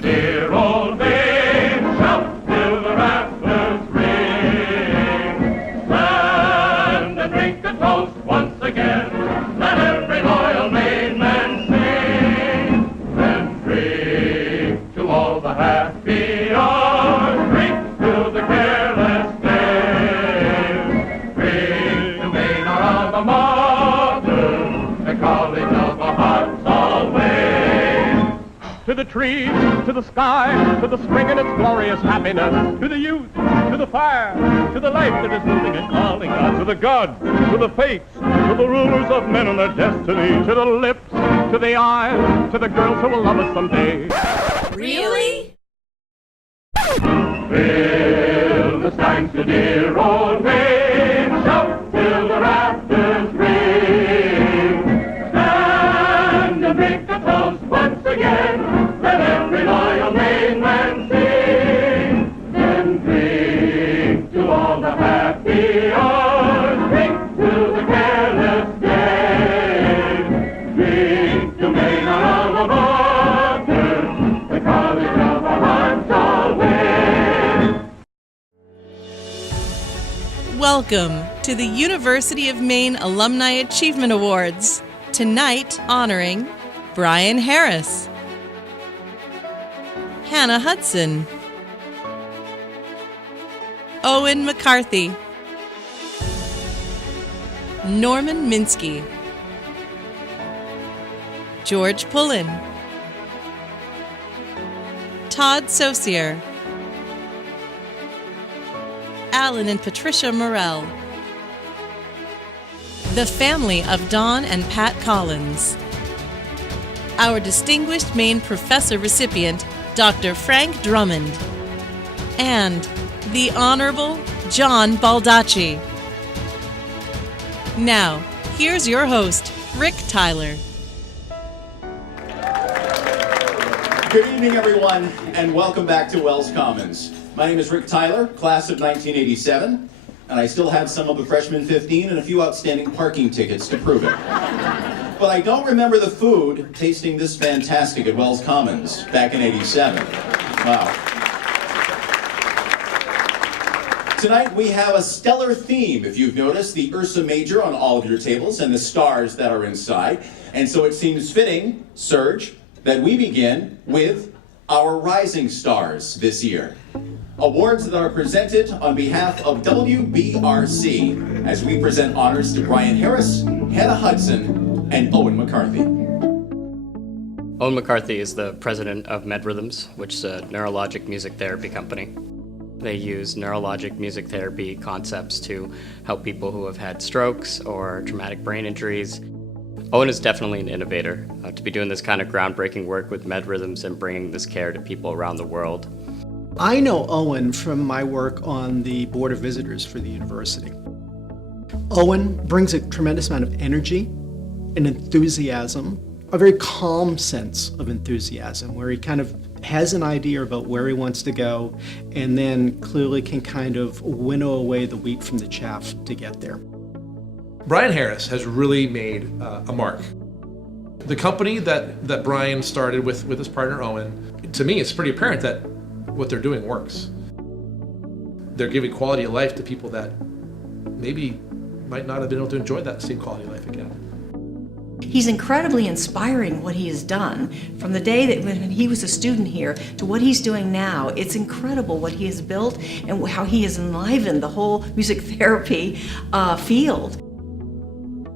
to dear old Maine, shout till the rafters ring. Stand and drink a toast once again, let every loyal Maine man sing. Then drink to all the happy hours, drink to the careless days. Drink to Maine, our alma mater, the college of our hearts always. To the trees, to the sky, to the spring and its glorious happiness, to the youth, to the fire, to the life that is moving and calling us, to the gods, to the fates, to the rulers of men and their destiny, to the lips, to the eyes, to the girls who will love us someday. Really? Fill the steins to dear old Maine, shout till the rafters ring. Stand and drink a toast once again, let every loyal Maine man sing. Then drink to all the happy hours, drink to the careless days. Drink to Maine, our alma mater, the college of our hearts always. Welcome to the University of Maine Alumni Achievement Awards. Tonight, honoring Brian Harris, Hannah Hudson, Owen McCarthy, Norman Minsky, George Pullen, Todd Saucier, Alan and Patricia Morell, the family of Don and Pat Collins, our distinguished Maine Professor recipient, Dr. Frank Drummond, and the Honorable John Baldacci. Now, here's your host, Rick Tyler. Good evening, everyone, and welcome back to Wells Commons. My name is Rick Tyler, class of 1987, and I still have some of the freshman 15 and a few outstanding parking tickets to prove it. But I don't remember the food tasting this fantastic at Wells Commons back in 87. Wow. Tonight we have a stellar theme, if you've noticed, the Ursa Major on all of your tables and the stars that are inside. And so it seems fitting, Serge, that we begin with our rising stars this year. Awards that are presented on behalf of WBRC as we present honors to Brian Harris, Hannah Hudson, and Owen McCarthy. Owen McCarthy is the president of MedRhythms, which is a neurologic music therapy company. They use neurologic music therapy concepts to help people who have had strokes or traumatic brain injuries. Owen is definitely an innovator to be doing this kind of groundbreaking work with MedRhythms and bringing this care to people around the world. I know Owen from my work on the Board of Visitors for the university. Owen brings a tremendous amount of energy and enthusiasm, a very calm sense of enthusiasm, where he kind of has an idea about where he wants to go and then clearly can kind of winnow away the wheat from the chaff to get there. Brian Harris has really made a mark. The company that Brian started with his partner Owen, to me it's pretty apparent that what they're doing works. They're giving quality of life to people that maybe might not have been able to enjoy that same quality of life again. He's incredibly inspiring what he has done from the day that when he was a student here to what he's doing now. It's incredible what he has built and how he has enlivened the whole music therapy field.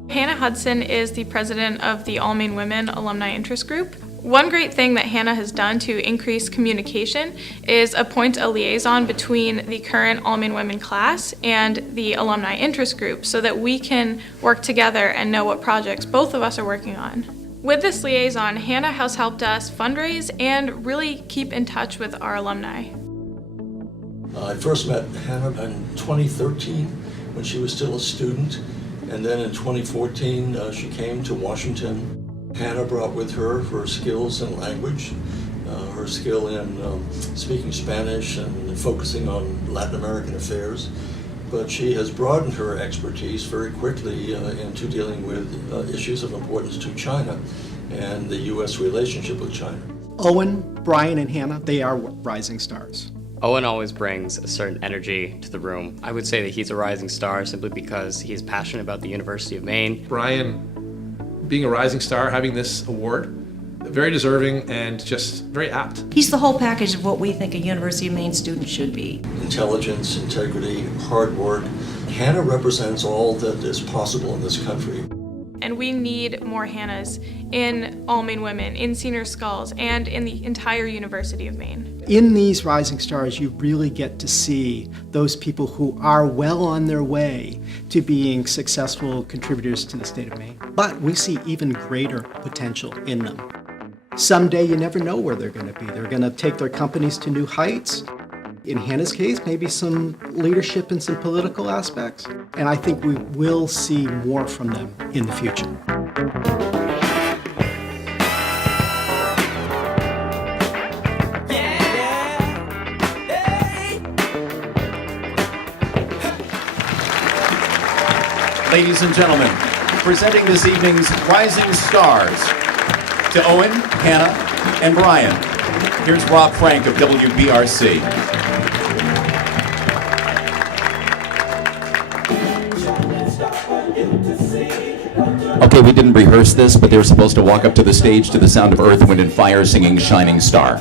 Hannah Hudson is the president of the UMaine Women Alumni Interest Group. One great thing that Hannah has done to increase communication is appoint a liaison between the current UMaine Women class and the Alumni Interest Group so that we can work together and know what projects both of us are working on. With this liaison, Hannah has helped us fundraise and really keep in touch with our alumni. I first met Hannah in 2013 when she was still a student, and then in 2014 she came to Washington. Hannah brought with her skills in language, her skill in speaking Spanish and focusing on Latin American affairs, but she has broadened her expertise very quickly into dealing with issues of importance to China and the U.S. relationship with China. Owen, Brian, and Hannah, they are rising stars. Owen always brings a certain energy to the room. I would say that he's a rising star simply because he's passionate about the University of Maine. Brian, being a rising star, having this award, very deserving and just very apt. He's the whole package of what we think a University of Maine student should be. Intelligence, integrity, hard work. Hannah represents all that is possible in this country. And we need more Hannahs in All Maine Women, in Senior Skulls, and in the entire University of Maine. In these rising stars, you really get to see those people who are well on their way to being successful contributors to the state of Maine. But we see even greater potential in them. Someday, you never know where they're going to be. They're going to take their companies to new heights. In Hannah's case, maybe some leadership in some political aspects. And I think we will see more from them in the future. Ladies and gentlemen, presenting this evening's Rising Stars to Owen, Hannah, and Brian. Here's Rob Frank of WBRC. Okay, we didn't rehearse this, but they were supposed to walk up to the stage to the sound of Earth, Wind, and Fire singing Shining Star.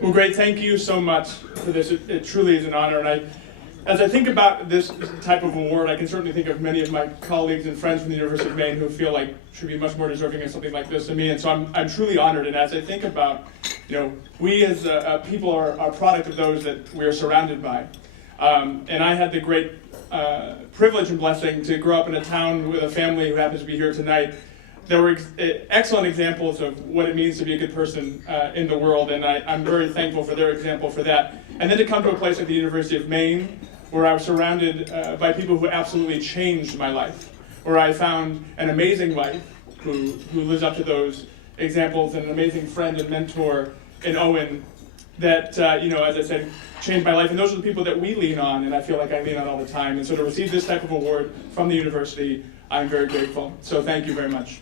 Well, great. Thank you so much for this. It truly is an honor. And as I think about this type of award, I can certainly think of many of my colleagues and friends from the University of Maine who feel like should be much more deserving of something like this than me. And so I'm truly honored. And as I think about, we as people are a product of those that we are surrounded by. And I had the great privilege and blessing to grow up in a town with a family who happens to be here tonight. There were excellent examples of what it means to be a good person in the world, and I'm very thankful for their example for that. And then to come to a place like the University of Maine, where I was surrounded by people who absolutely changed my life, where I found an amazing wife who lives up to those examples, and an amazing friend and mentor in Owen that, as I said, changed my life. And those are the people that we lean on, and I feel like I lean on all the time. And so to receive this type of award from the university, I'm very grateful. So thank you very much.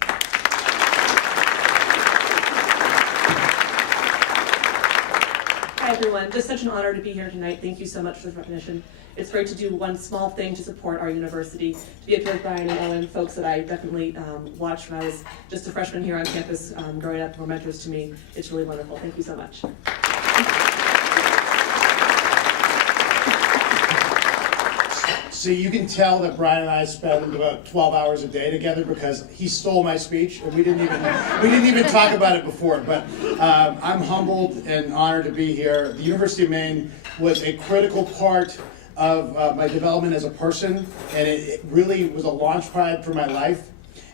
Hi everyone, just such an honor to be here tonight. Thank you so much for the recognition. It's great to do one small thing to support our university, to be up here with Brian and Owen, folks that I definitely watched when I was just a freshman here on campus growing up, were mentors to me. It's really wonderful. Thank you so much. So you can tell that Brian and I spend about 12 hours a day together because he stole my speech, and we didn't even talk about it before. But I'm humbled and honored to be here. The University of Maine was a critical part of my development as a person, and it really was a launch pad for my life.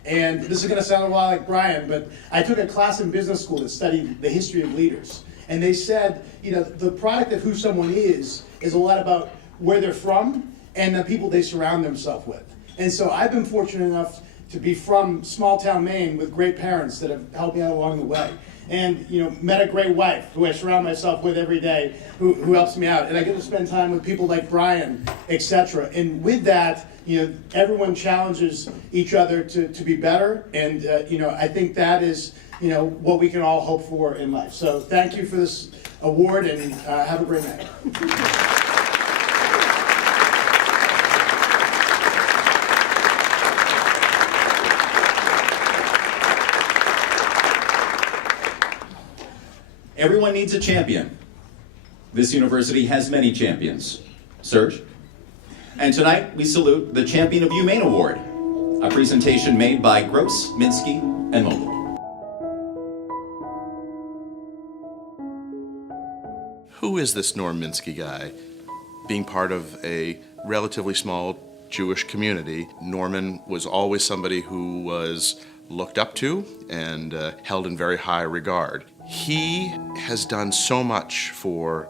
And this is going to sound a lot like Brian, but I took a class in business school that studied the history of leaders, and they said, the product of who someone is a lot about where they're from and the people they surround themselves with. And so I've been fortunate enough to be from small town Maine with great parents that have helped me out along the way. And met a great wife who I surround myself with every day, who helps me out. And I get to spend time with people like Brian, etc. And with that, everyone challenges each other to be better. And I think that is what we can all hope for in life. So thank you for this award, and have a great night. Everyone needs a champion. This university has many champions. Serge? And tonight, we salute the Champion of UMaine Award, a presentation made by Gross, Minsky, and Mogul. Who is this Norm Minsky guy? Being part of a relatively small Jewish community, Norman was always somebody who was looked up to and held in very high regard. He has done so much for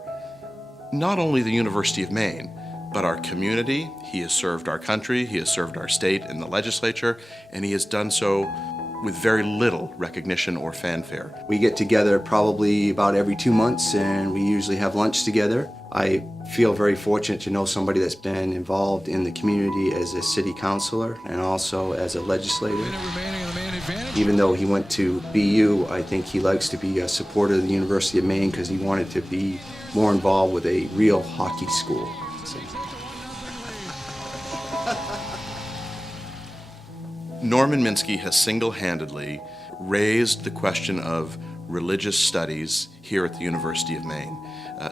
not only the University of Maine, but our community. He has served our country, he has served our state in the legislature, and he has done so with very little recognition or fanfare. We get together probably about every 2 months, and we usually have lunch together. I feel very fortunate to know somebody that's been involved in the community as a city councilor and also as a legislator. Even though he went to BU, I think he likes to be a supporter of the University of Maine because he wanted to be more involved with a real hockey school. Norman Minsky has single-handedly raised the question of religious studies here at the University of Maine,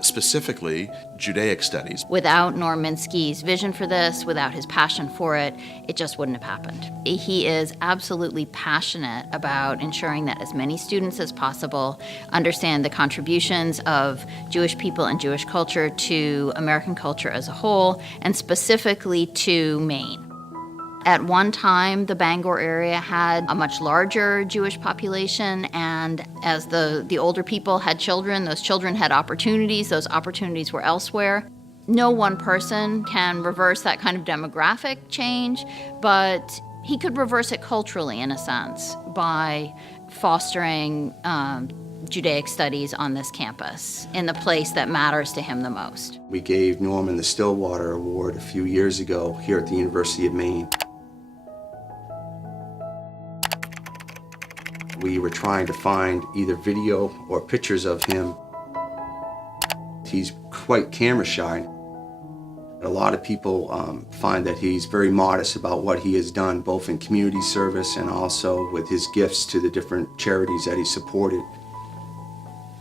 specifically Judaic studies. Without Norm Minsky's vision for this, without his passion for it, it just wouldn't have happened. He is absolutely passionate about ensuring that as many students as possible understand the contributions of Jewish people and Jewish culture to American culture as a whole, and specifically to Maine. At one time, the Bangor area had a much larger Jewish population, and as the older people had children, those children had opportunities, those opportunities were elsewhere. No one person can reverse that kind of demographic change, but he could reverse it culturally, in a sense, by fostering Judaic studies on this campus in the place that matters to him the most. We gave Norman the Stillwater Award a few years ago here at the University of Maine. We were trying to find either video or pictures of him. He's quite camera shy. A lot of people find that he's very modest about what he has done, both in community service and also with his gifts to the different charities that he supported.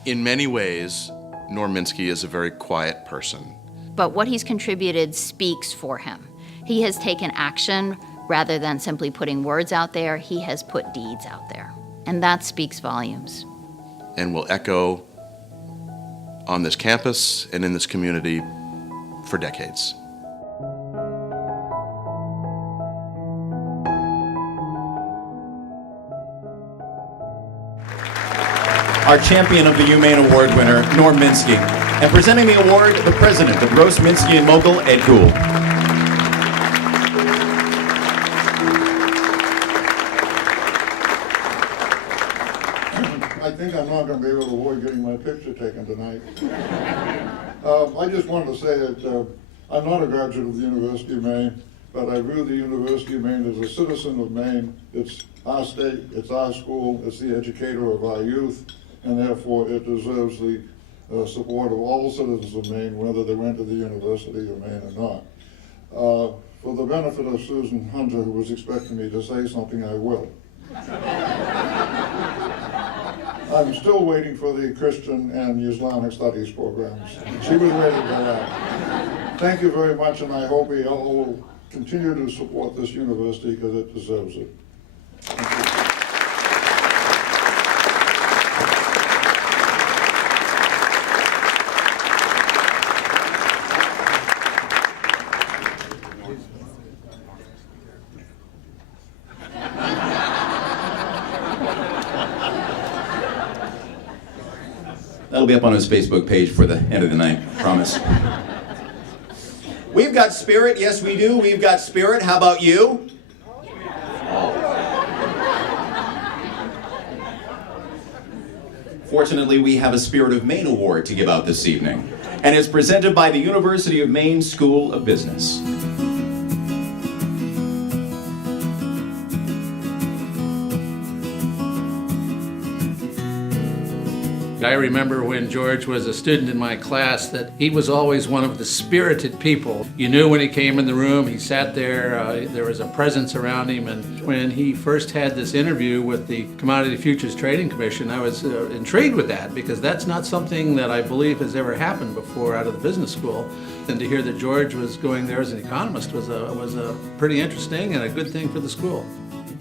In many ways, Norm Minsky is a very quiet person. But what he's contributed speaks for him. He has taken action rather than simply putting words out there. He has put deeds out there. And that speaks volumes. And will echo on this campus and in this community for decades. Our champion of the UMaine Award winner, Norm Minsky. And presenting the award, the president of Gross, Minsky and Mogul, Ed Gould. I think I'm not going to be able to avoid getting my picture taken tonight. I just wanted to say that I'm not a graduate of the University of Maine, but I view the University of Maine as a citizen of Maine. It's our state, it's our school, it's the educator of our youth, and therefore it deserves the support of all citizens of Maine, whether they went to the University of Maine or not. For the benefit of Susan Hunter, who was expecting me to say something, I will. I'm still waiting for the Christian and Islamic studies programs. She was ready for that. Thank you very much, and I hope we all will continue to support this university because it deserves it. Thank you. That'll be up on his Facebook page for the end of the night, promise. We've got spirit, yes we do, we've got spirit. How about you? Fortunately, we have a Spirit of Maine Award to give out this evening, and it's presented by the University of Maine School of Business. I remember when George was a student in my class that he was always one of the spirited people. You knew when he came in the room, he sat there, there was a presence around him, and when he first had this interview with the Commodity Futures Trading Commission, I was intrigued with that because that's not something that I believe has ever happened before out of the business school. And to hear that George was going there as an economist was a pretty interesting and a good thing for the school.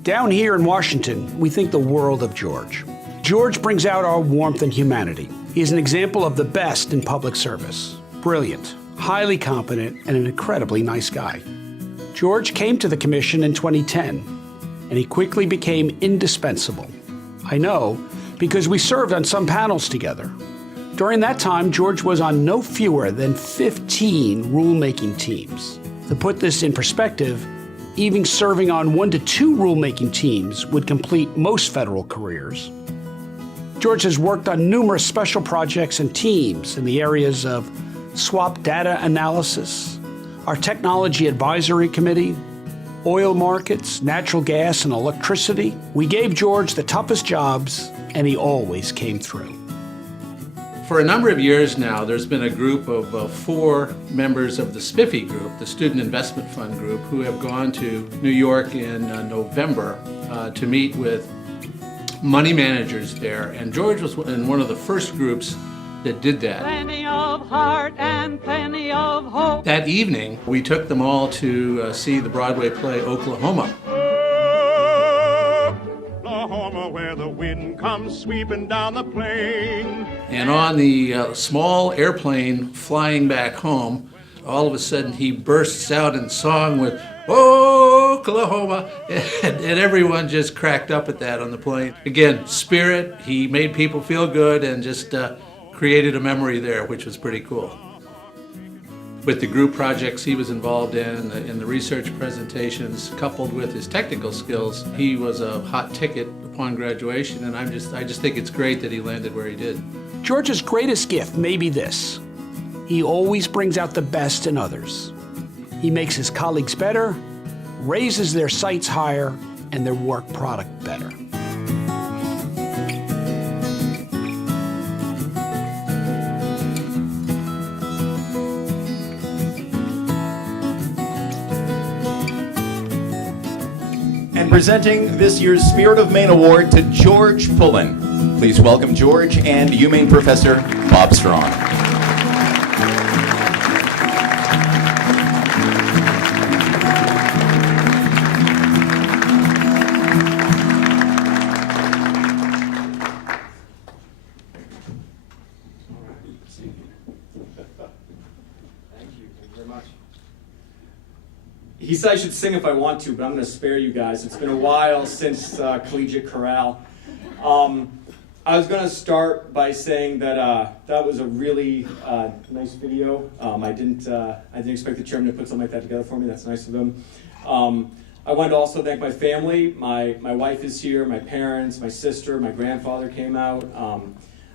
Down here in Washington, we think the world of George. George brings out our warmth and humanity. He is an example of the best in public service. Brilliant, highly competent, and an incredibly nice guy. George came to the commission in 2010, and he quickly became indispensable. I know because we served on some panels together. During that time, George was on no fewer than 15 rulemaking teams. To put this in perspective, even serving on 1 to 2 rulemaking teams would complete most federal careers. George has worked on numerous special projects and teams in the areas of swap data analysis, our Technology Advisory Committee, oil markets, natural gas, and electricity. We gave George the toughest jobs, and he always came through. For a number of years now, there's been a group of 4 members of the SPIFFY group, the Student Investment Fund group, who have gone to New York in November to meet with money managers there. And George was in one of the first groups that did that. Plenty of heart and plenty of hope. That evening, we took them all to see the Broadway play Oklahoma. Oklahoma, where the wind comes sweeping down the plain. And on the small airplane flying back home, all of a sudden he bursts out in song with Oklahoma, and everyone just cracked up at that on the plane. Again, spirit, he made people feel good and just created a memory there, which was pretty cool. With the group projects he was involved in the research presentations, coupled with his technical skills, he was a hot ticket upon graduation, and I just think it's great that he landed where he did. George's greatest gift may be this: he always brings out the best in others. He makes his colleagues better, raises their sights higher, and their work product better. And presenting this year's Spirit of Maine Award to George Pullen. Please welcome George and UMaine Professor Bob Strong. He said I should sing if I want to, but I'm going to spare you guys. It's been a while since Collegiate Chorale. I was going to start by saying that that was a really nice video. I didn't expect the chairman to put something like that together for me. That's nice of him. I wanted to also thank my family. My wife is here, my parents, my sister, my grandfather came out.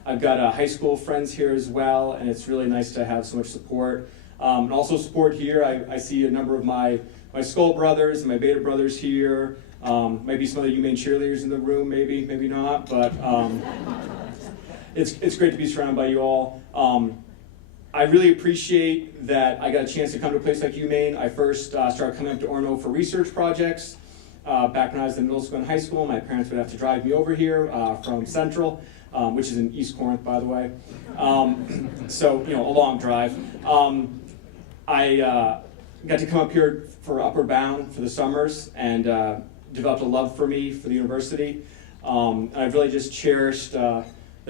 I've got high school friends here as well, and it's really nice to have so much support. And also support here, I see a number of my Skull brothers and my Beta brothers here. Maybe some of the UMaine cheerleaders in the room, maybe not, but it's great to be surrounded by you all. I really appreciate that I got a chance to come to a place like UMaine. I first started coming up to Orono for research projects. Back when I was in middle school and high school, my parents would have to drive me over here from Central, which is in East Corinth, by the way. So, a long drive. I got to come up here for Upward Bound for the summers and developed a love for me for the university. I've really just cherished the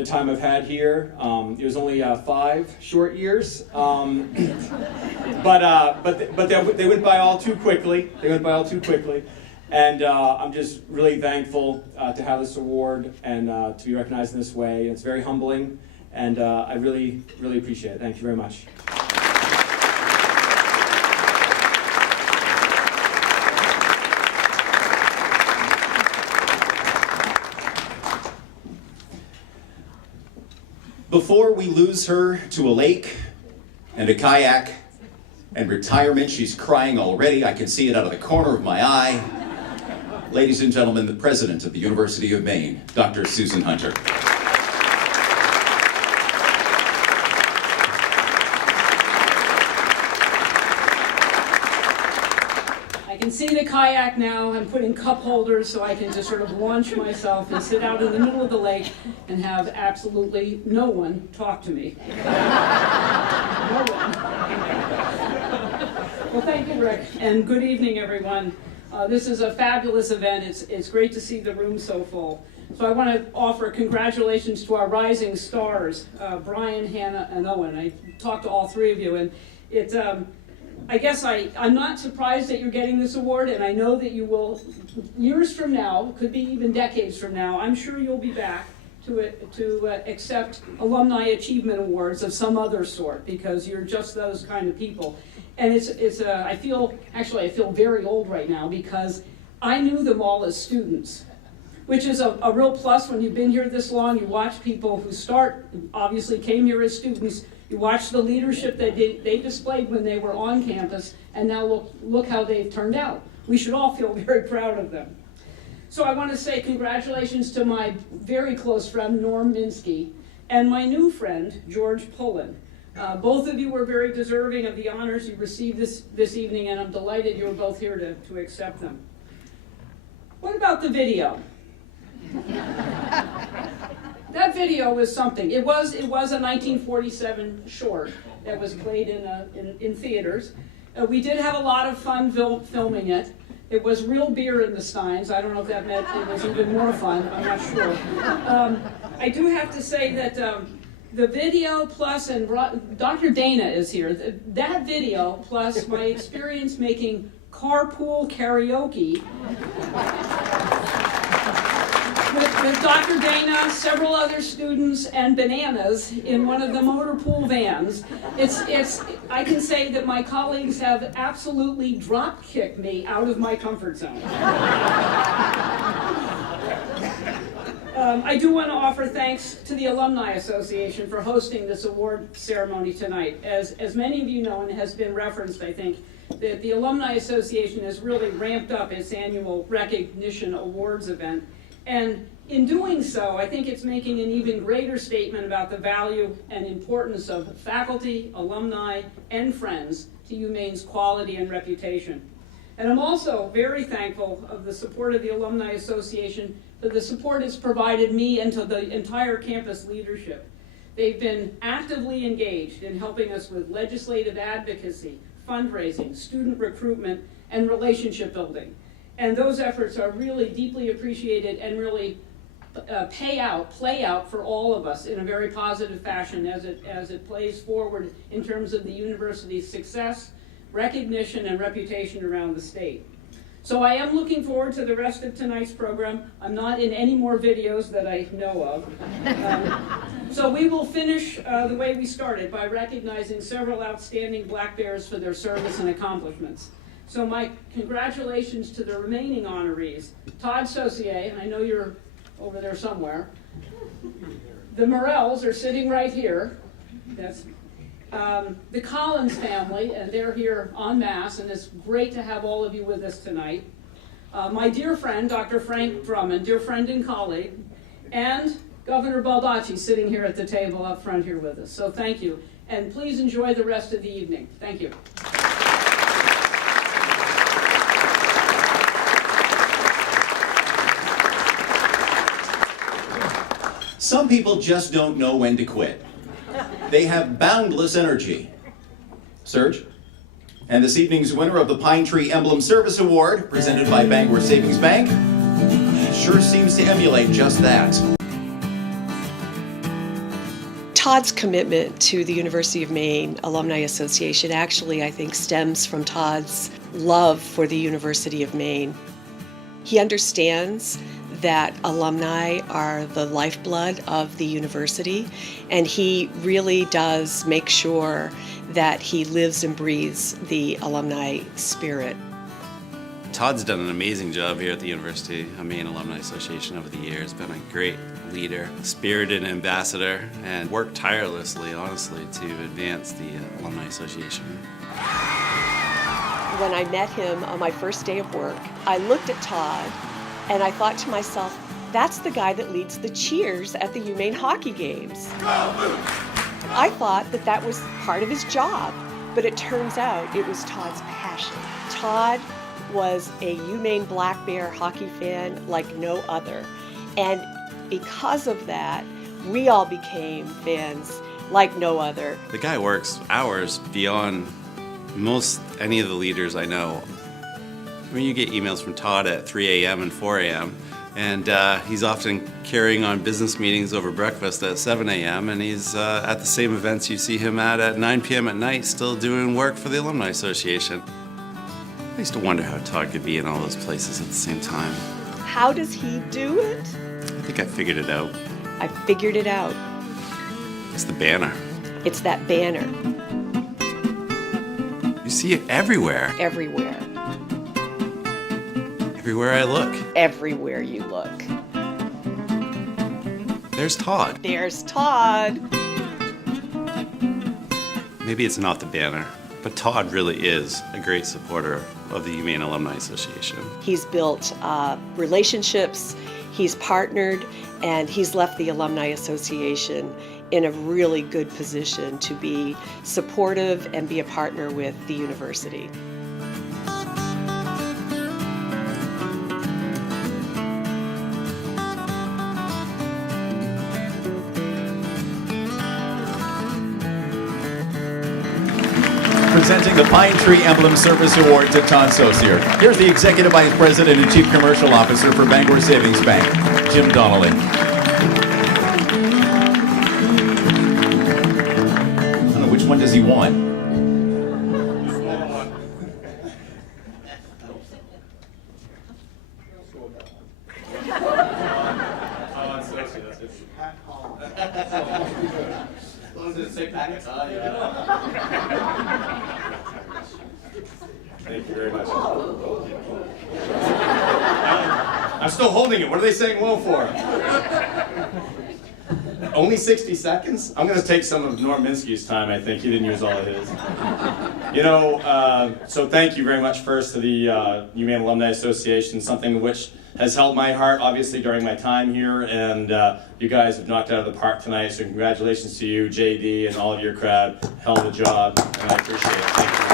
time I've had here. It was only 5 short years, but they went by all too quickly. And I'm just really thankful to have this award and to be recognized in this way. It's very humbling, and I really, really appreciate it. Thank you very much. Before we lose her to a lake and a kayak and retirement, she's crying already. I can see it out of the corner of my eye. Ladies and gentlemen, the president of the University of Maine, Dr. Susan Hunter. I can see the kayak now. I'm putting cup holders so I can just sort of launch myself and sit out in the middle of the lake and have absolutely no one talk to me. No one. Well, thank you, Rick, and good evening, everyone. This is a fabulous event. It's great to see the room so full. So I want to offer congratulations to our rising stars, Brian, Hannah, and Owen. I talked to all 3 of you, and it's I guess I'm not surprised that you're getting this award, and I know that you will, years from now, could be even decades from now, I'm sure you'll be back to accept alumni achievement awards of some other sort, because you're just those kind of people. And I feel very old right now, because I knew them all as students, which is a real plus when you've been here this long. You watch people who obviously came here as students. You watch the leadership that they displayed when they were on campus, and now look how they've turned out. We should all feel very proud of them. So I want to say congratulations to my very close friend, Norm Minsky, and my new friend, George Pullen. Both of you were very deserving of the honors you received this evening, and I'm delighted you were both here to accept them. What about the video? That video was something. It was a 1947 short that was played in theaters. We did have a lot of fun filming it. It was real beer in the steins. I don't know if that meant it was even more fun. I'm not sure. I do have to say that the video plus, and Dr. Dana is here, that video plus my experience making carpool karaoke with Dr. Dana, several other students, and bananas in one of the motor pool vans. I can say that my colleagues have absolutely drop-kicked me out of my comfort zone. I do want to offer thanks to the Alumni Association for hosting this award ceremony tonight. As many of you know, and has been referenced, I think, that the Alumni Association has really ramped up its annual recognition awards event. And in doing so, I think it's making an even greater statement about the value and importance of faculty, alumni, and friends to UMaine's quality and reputation. And I'm also very thankful of the support of the Alumni Association, for the support it's provided me and to the entire campus leadership. They've been actively engaged in helping us with legislative advocacy, fundraising, student recruitment, and relationship building. And those efforts are really deeply appreciated and really play out for all of us in a very positive fashion as it plays forward in terms of the university's success, recognition, and reputation around the state. So I am looking forward to the rest of tonight's program. I'm not in any more videos that I know of. So we will finish the way we started, by recognizing several outstanding Black Bears for their service and accomplishments. So my congratulations to the remaining honorees. Todd Saucier, and I know you're over there somewhere. The Morels are sitting right here. That's the Collins family, and they're here en masse, and it's great to have all of you with us tonight. My dear friend, Dr. Frank Drummond, dear friend and colleague, and Governor Baldacci sitting here at the table up front here with us. So thank you, and please enjoy the rest of the evening. Thank you. Some people just don't know when to quit. They have boundless energy. Serge? And this evening's winner of the Pine Tree Emblem Service Award, presented by Bangor Savings Bank, sure seems to emulate just that. Todd's commitment to the University of Maine Alumni Association actually, I think, stems from Todd's love for the University of Maine. He understands that alumni are the lifeblood of the university, and he really does make sure that he lives and breathes the alumni spirit. Todd's done an amazing job here at the University of Maine Alumni Association over the years, been a great leader, spirited ambassador, and worked tirelessly, honestly, to advance the Alumni Association. When I met him on my first day of work, I looked at Todd and I thought to myself, that's the guy that leads the cheers at the UMaine hockey games. I thought that that was part of his job, but it turns out it was Todd's passion. Todd was a UMaine Black Bear hockey fan like no other. And because of that, we all became fans like no other. The guy works hours beyond most any of the leaders I know. I mean, you get emails from Todd at 3 a.m. and 4 a.m. and he's often carrying on business meetings over breakfast at 7 a.m. and he's at the same events you see him at 9 p.m. at night, still doing work for the Alumni Association. I used to wonder how Todd could be in all those places at the same time. How does he do it? I think I figured it out. I figured it out. It's the banner. It's that banner. You see it everywhere. Everywhere. Everywhere I look. Everywhere you look. There's Todd. There's Todd. Maybe it's not the banner, but Todd really is a great supporter of the UMaine Alumni Association. He's built relationships, he's partnered, and he's left the Alumni Association in a really good position to be supportive and be a partner with the university. Presenting the Pine Tree Emblem Service Award to Todd Saucier. Here's the Executive Vice President and Chief Commercial Officer for Bangor Savings Bank, Jim Donnelly. I don't know, which one does he want? Thank you very much. I'm still holding it. What are they saying whoa for? Only 60 seconds? I'm going to take some of Norm Minsky's time, I think. He didn't use all of his. So thank you very much first to the UMaine Alumni Association, something which has held my heart, obviously, during my time here, and you guys have knocked it out of the park tonight, so congratulations to you, JD, and all of your crowd. Hell of a job, and I appreciate it. Thank you.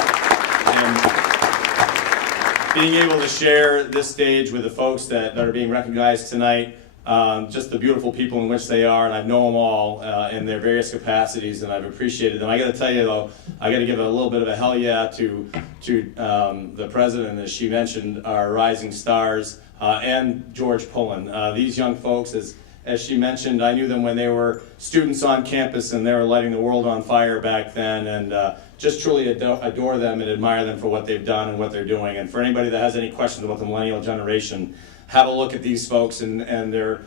And being able to share this stage with the folks that are being recognized tonight, just the beautiful people in which they are, and I know them all in their various capacities, and I've appreciated them. I got to tell you though, I got to give a little bit of a hell yeah to the president, as she mentioned, our rising stars, and George Pullen. These young folks, as she mentioned, I knew them when they were students on campus, and they were lighting the world on fire back then, and just truly adore them and admire them for what they've done and what they're doing. And for anybody that has any questions about the millennial generation, have a look at these folks and their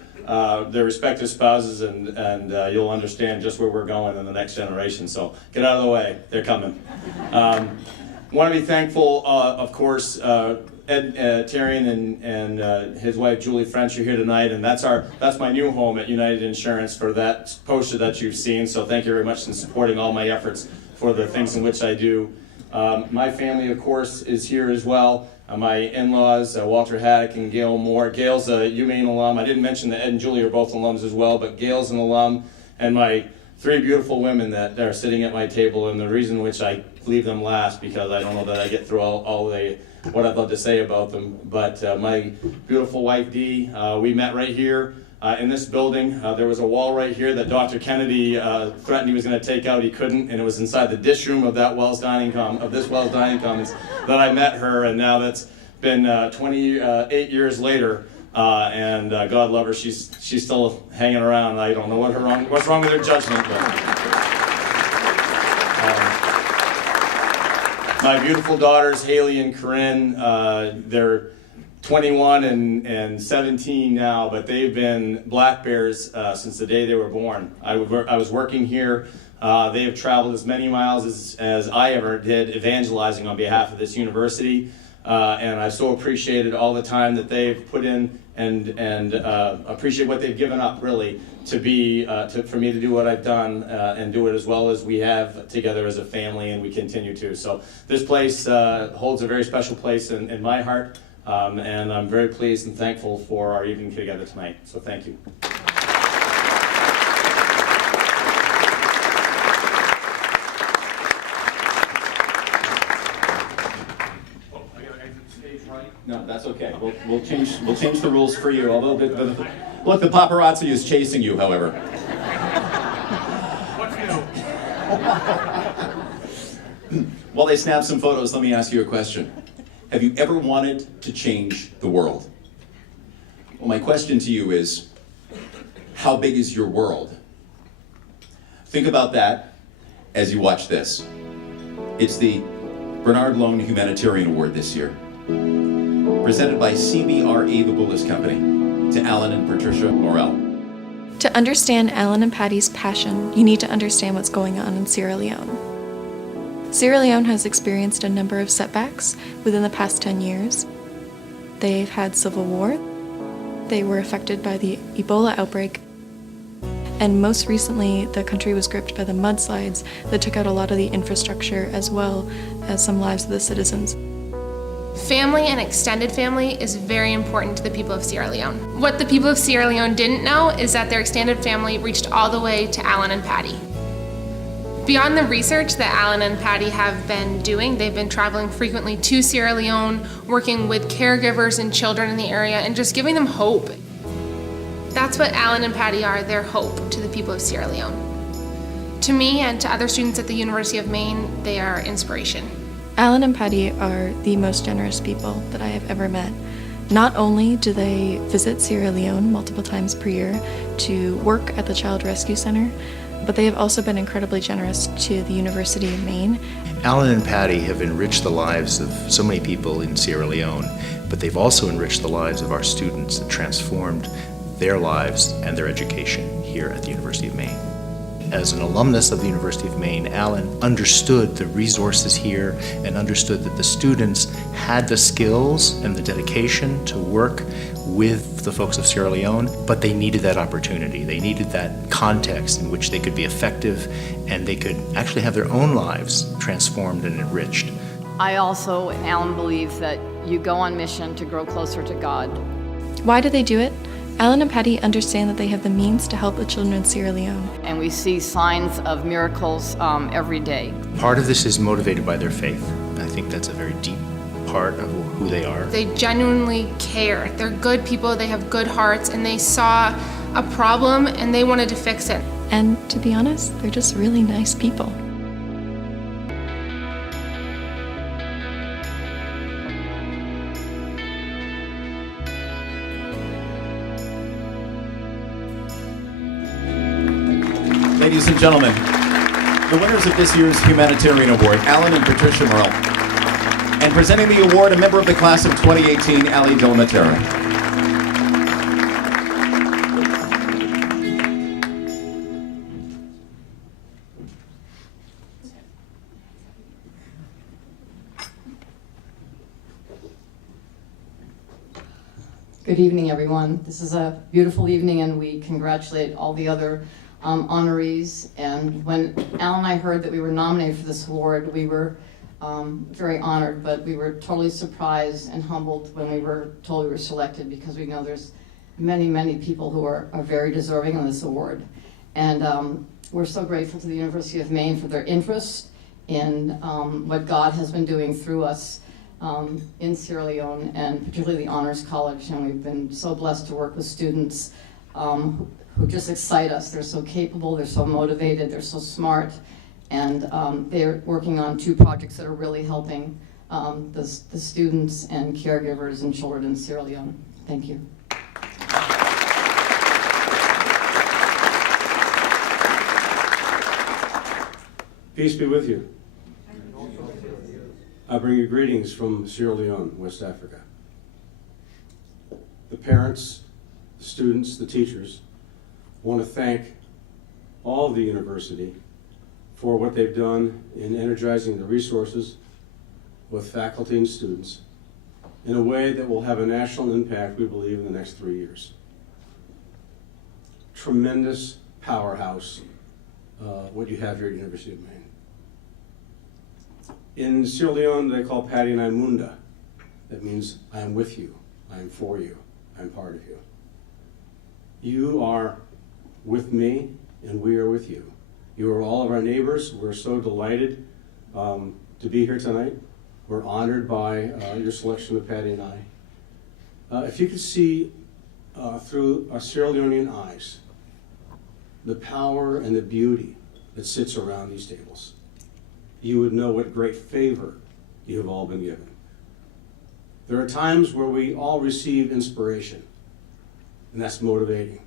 respective spouses, and you'll understand just where we're going in the next generation. So get out of the way, they're coming. Want to be thankful, of course, Ed Terrian and his wife Julie French are here tonight, and that's my new home at United Insurance for that poster that you've seen. So thank you very much in supporting all my efforts for the things in which I do. My family, of course, is here as well. My in-laws, Walter Haddock and Gail Moore. Gail's a UMaine alum. I didn't mention that Ed and Julie are both alums as well, but Gail's an alum, and my three beautiful women that are sitting at my table, and the reason which I leave them last, because I don't know that I get through all what I'd love to say about them, but my beautiful wife Dee, we met right here in this building. There was a wall right here that Dr. Kennedy threatened he was going to take out. He couldn't, and it was inside the dish room of this Wells Dining Commons that I met her, and now that's been 28 years later, and God love her, she's still hanging around. I don't know what's wrong with her judgment, but my beautiful daughters, Haley and Corinne, they're 21 and 17 now, but they've been black bears since the day they were born. I was working here. They have traveled as many miles as I ever did evangelizing on behalf of this university, and I so appreciated all the time that they've put in and appreciate what they've given up, really, for me to do what I've done and do it as well as we have together as a family, and we continue to. So this place holds a very special place in my heart, and I'm very pleased and thankful for our evening together tonight. So thank you. No, that's okay. We'll change the rules for you. Although look, the paparazzi is chasing you, however. While they snap some photos, let me ask you a question. Have you ever wanted to change the world? Well, my question to you is, how big is your world? Think about that as you watch this. It's the Bernard Loan Humanitarian Award this year, presented by CBRE, the Bullis Company, to Alan and Patricia Morell. To understand Alan and Patty's passion, you need to understand what's going on in Sierra Leone. Sierra Leone has experienced a number of setbacks within the past 10 years. They've had civil war, they were affected by the Ebola outbreak, and most recently the country was gripped by the mudslides that took out a lot of the infrastructure as well as some lives of the citizens. Family and extended family is very important to the people of Sierra Leone. What the people of Sierra Leone didn't know is that their extended family reached all the way to Alan and Patty. Beyond the research that Alan and Patty have been doing, they've been traveling frequently to Sierra Leone, working with caregivers and children in the area, and just giving them hope. That's what Alan and Patty are, their hope to the people of Sierra Leone. To me and to other students at the University of Maine, they are inspiration. Alan and Patty are the most generous people that I have ever met. Not only do they visit Sierra Leone multiple times per year to work at the Child Rescue Center, but they have also been incredibly generous to the University of Maine. Alan and Patty have enriched the lives of so many people in Sierra Leone, but they've also enriched the lives of our students and transformed their lives and their education here at the University of Maine. As an alumnus of the University of Maine, Alan understood the resources here and understood that the students had the skills and the dedication to work with the folks of Sierra Leone, but they needed that opportunity. They needed that context in which they could be effective and they could actually have their own lives transformed and enriched. I also, Alan, believe that you go on mission to grow closer to God. Why do they do it? Alan and Patty understand that they have the means to help the children in Sierra Leone. And we see signs of miracles every day. Part of this is motivated by their faith. I think that's a very deep part of who they are. They genuinely care. They're good people, they have good hearts, and they saw a problem and they wanted to fix it. And to be honest, they're just really nice people. Ladies and gentlemen, the winners of this year's Humanitarian Award, Alan and Patricia Merle. And presenting the award, a member of the class of 2018, Ali Dilmatera. Good evening, everyone. This is a beautiful evening, and we congratulate all the other honorees. And when Al and I heard that we were nominated for this award, we were very honored, but we were totally surprised and humbled when we were told we were selected, because we know there's many, many people who are very deserving of this award. And we're so grateful to the University of Maine for their interest in what God has been doing through us in Sierra Leone, and particularly the Honors College. And we've been so blessed to work with students who just excite us. They're so capable, they're so motivated, they're so smart, and they're working on 2 projects that are really helping the students and caregivers and children in Sierra Leone. Thank you. Peace be with you. I bring you greetings from Sierra Leone, West Africa. The parents, the students, the teachers want to thank all of the university for what they've done in energizing the resources with faculty and students in a way that will have a national impact, we believe, in the next 3 years. Tremendous powerhouse, what you have here at University of Maine. In Sierra Leone, they call Patty and I Munda. That means I am with you, I am for you, I am part of you. You are with me, and we are with you. You are all of our neighbors. We're so delighted to be here tonight. We're honored by your selection of Patty and I. If you could see through our Sierra Leonean eyes the power and the beauty that sits around these tables, you would know what great favor you have all been given. There are times where we all receive inspiration, and that's motivating.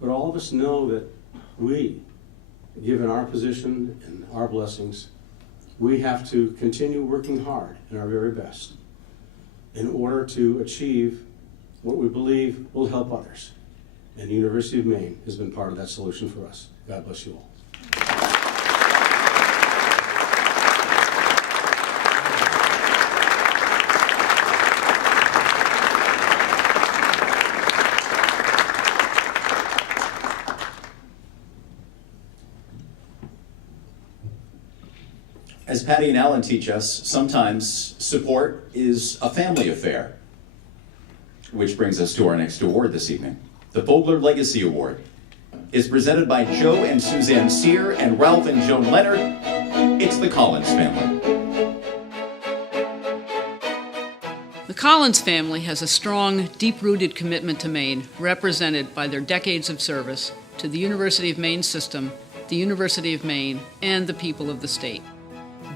But all of us know that we, given our position and our blessings, we have to continue working hard and our very best in order to achieve what we believe will help others. And the University of Maine has been part of that solution for us. God bless you all. As Patty and Alan teach us, sometimes support is a family affair. Which brings us to our next award this evening. The Vogler Legacy Award is presented by Joe and Suzanne Sear and Ralph and Joan Leonard. It's the Collins family. The Collins family has a strong, deep-rooted commitment to Maine, represented by their decades of service to the University of Maine system, the University of Maine, and the people of the state.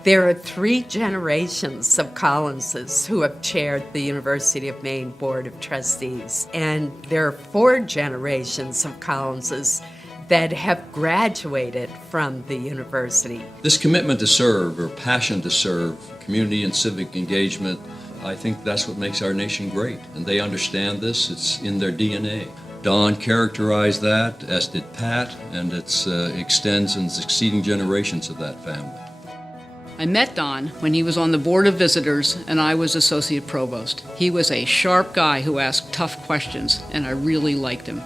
There are 3 generations of Collinses who have chaired the University of Maine Board of Trustees, and there are 4 generations of Collinses that have graduated from the university. This commitment to serve, or passion to serve, community and civic engagement, I think that's what makes our nation great, and they understand this. It's in their DNA. Don characterized that, as did Pat, and it extends in succeeding generations of that family. I met Don when he was on the Board of Visitors and I was Associate Provost. He was a sharp guy who asked tough questions, and I really liked him.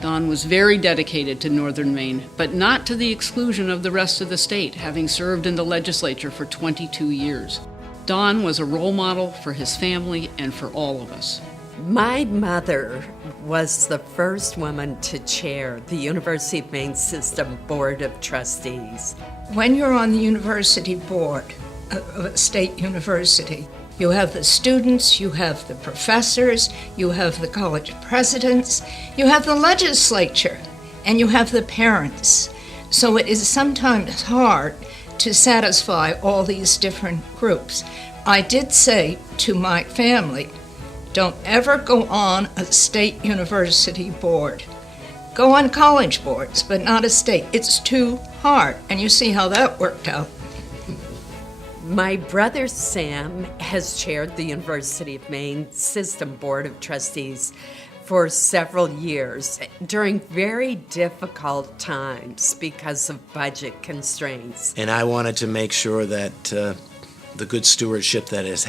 Don was very dedicated to Northern Maine, but not to the exclusion of the rest of the state, having served in the legislature for 22 years. Don was a role model for his family and for all of us. My mother was the first woman to chair the University of Maine System Board of Trustees. When you're on the university board of a state university, you have the students, you have the professors, you have the college presidents, you have the legislature, and you have the parents. So it is sometimes hard to satisfy all these different groups. I did say to my family, don't ever go on a state university board. Go on college boards, but not a state. It's too hard, and you see how that worked out. My brother Sam has chaired the University of Maine System Board of Trustees for several years during very difficult times because of budget constraints. And I wanted to make sure that the good stewardship that has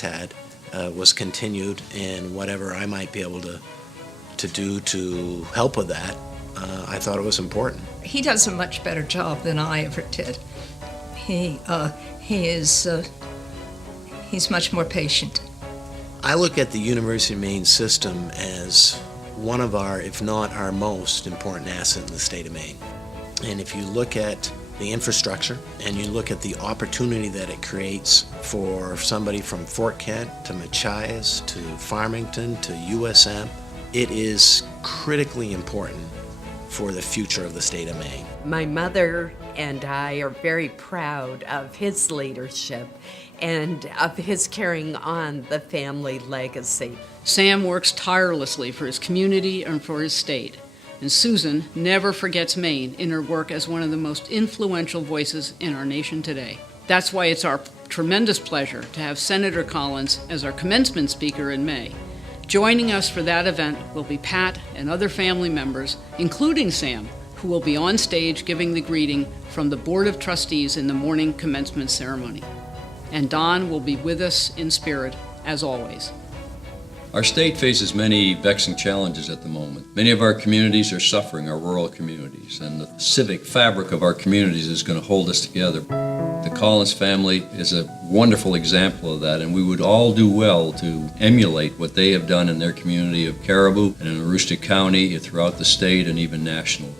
had was continued, and whatever I might be able to do to help with that, I thought it was important. He does a much better job than I ever did. He's much more patient. I look at the University of Maine system as one of our, if not our most important asset in the state of Maine. And if you look at the infrastructure and you look at the opportunity that it creates for somebody from Fort Kent to Machias to Farmington to USM, it is critically important for the future of the state of Maine. My mother and I are very proud of his leadership and of his carrying on the family legacy. Sam works tirelessly for his community and for his state. And Susan never forgets Maine in her work as one of the most influential voices in our nation today. That's why it's our tremendous pleasure to have Senator Collins as our commencement speaker in May. Joining us for that event will be Pat and other family members, including Sam, who will be on stage giving the greeting from the Board of Trustees in the morning commencement ceremony. And Don will be with us in spirit, as always. Our state faces many vexing challenges at the moment. Many of our communities are suffering, our rural communities, and the civic fabric of our communities is going to hold us together. The Collins family is a wonderful example of that, and we would all do well to emulate what they have done in their community of Caribou and in Aroostook County, throughout the state, and even nationally.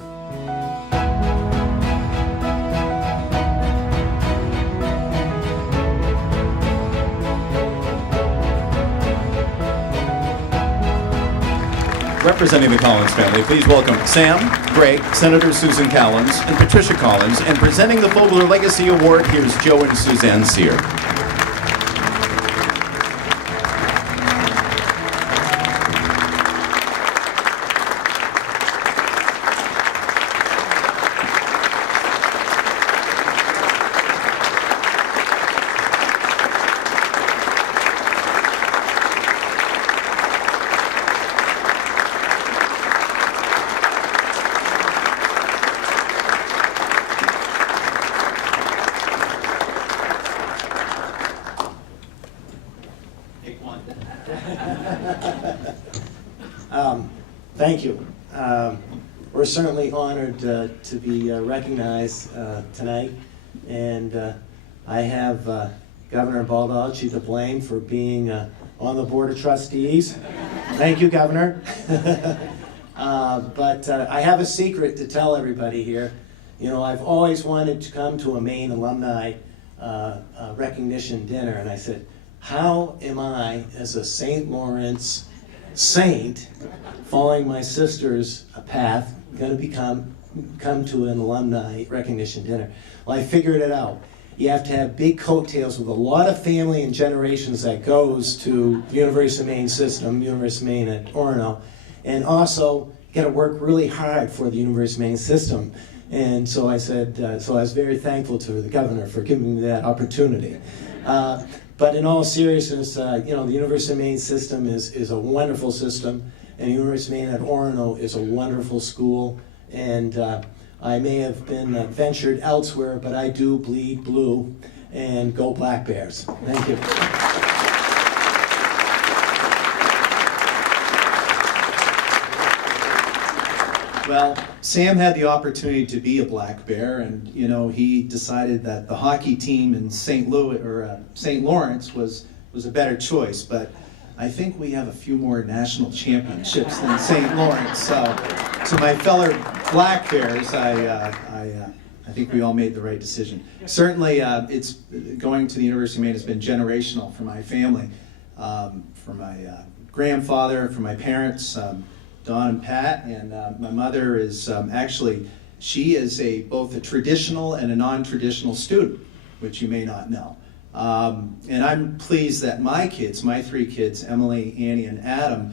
Representing the Collins family, please welcome Sam, Greg, Senator Susan Collins, and Patricia Collins. And presenting the Vogler Legacy Award, here's Joe and Suzanne Sear. Thank you. We're certainly honored to be recognized tonight, and I have Governor Baldacci to blame for being on the Board of Trustees. Thank you, Governor. But I have a secret to tell everybody here. You know, I've always wanted to come to a UMaine Alumni recognition dinner, and I said, how am I, as a St. Lawrence saint, following my sister's path, going to come to an alumni recognition dinner? Well, I figured it out. You have to have big coattails with a lot of family and generations that goes to the University of Maine system, University of Maine at Orono, and also you got to work really hard for the University of Maine system. And so I said, so I was very thankful to the governor for giving me that opportunity. But in all seriousness, you know, the University of Maine system is a wonderful system, and the University of Maine at Orono is a wonderful school. And I may have been ventured elsewhere, but I do bleed blue, and go Black Bears. Thank you. Well, Sam had the opportunity to be a Black Bear, and you know, he decided that the hockey team in St. Lawrence was a better choice. But I think we have a few more national championships than St. Lawrence. So, to my fellow Black Bears, I think we all made the right decision. Certainly, it's going to the University of Maine has been generational for my family, for my grandfather, for my parents. Don and Pat, and my mother is actually, she is both a traditional and a non-traditional student, which you may not know. And I'm pleased that my kids, my three kids, Emily, Annie, and Adam,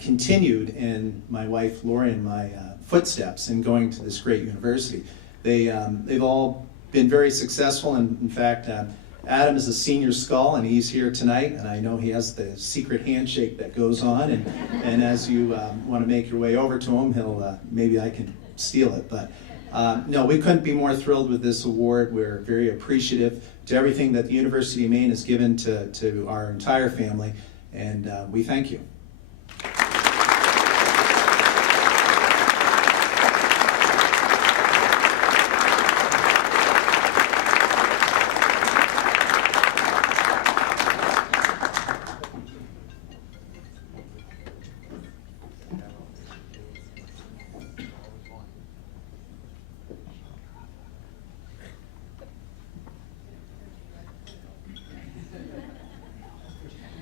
continued in my wife Lori and my footsteps in going to this great university. They've all been very successful, and in fact, Adam is a senior skull, and he's here tonight, and I know he has the secret handshake that goes on, and as you want to make your way over to him, he'll maybe I can steal it, but no, we couldn't be more thrilled with this award. We're very appreciative to everything that the University of Maine has given to our entire family, and we thank you.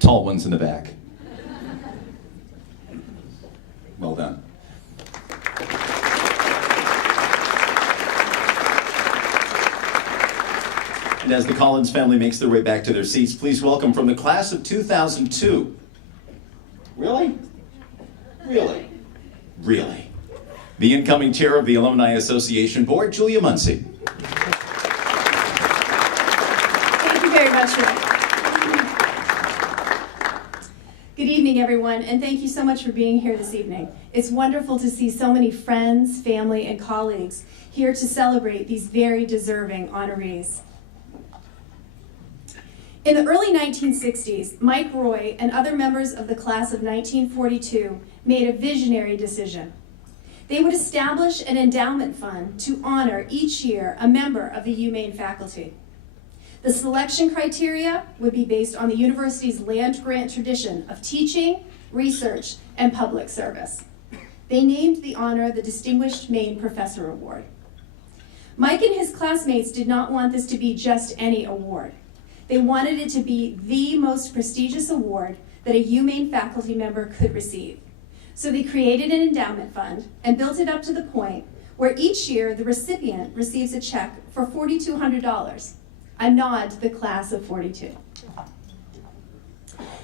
Tall ones in the back. Well done. And as the Collins family makes their way back to their seats, please welcome from the class of 2002. Really? Really? Really? The incoming chair of the Alumni Association Board, Julia Muncy. Thank you very much, Rick. Good evening, everyone, and thank you so much for being here this evening. It's wonderful to see so many friends, family, and colleagues here to celebrate these very deserving honorees. In the early 1960s, Mike Roy and other members of the class of 1942 made a visionary decision. They would establish an endowment fund to honor each year a member of the UMaine faculty. The selection criteria would be based on the university's land-grant tradition of teaching, research, and public service. They named the honor the Distinguished Maine Professor Award. Mike and his classmates did not want this to be just any award. They wanted it to be the most prestigious award that a UMaine faculty member could receive. So they created an endowment fund and built it up to the point where each year the recipient receives a check for $4,200. A nod to the class of 42.